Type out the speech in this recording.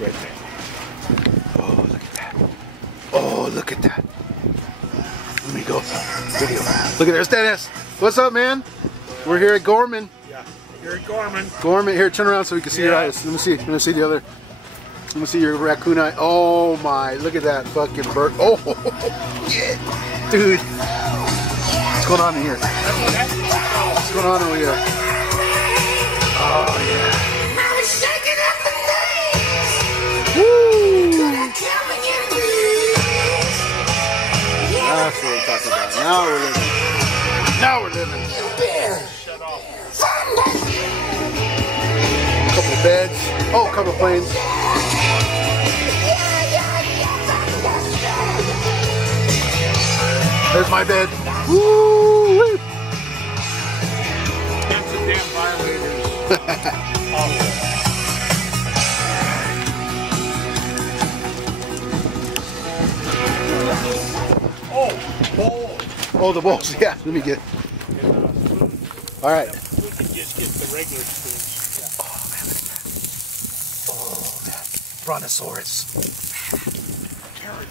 right there. Oh, look at that. Oh, look at that. Let me go. Video. Look at there. It's Dennis. What's up, man? We're here at Gorman. Yeah, here at Gorman. Gorman, here, turn around so we can see your eyes. Let me see. Let me see the other. Let me see your raccoon eye. Oh my, look at that fucking bird. Oh, yeah. Dude. What's going on in here? What's going on over here? Oh, yeah. Woo! That's what we're talking about. Now we're living. Now we're living. Shut off. A couple of beds. Oh, a couple of planes. There's my bed. Woo! That's the damn violators. Oh, bowl. Oh, the bowls. Yeah, let me get. All right. We can just get the regular spoons. Yeah. Oh man, look at that. Oh man, brontosaurus. Carrot,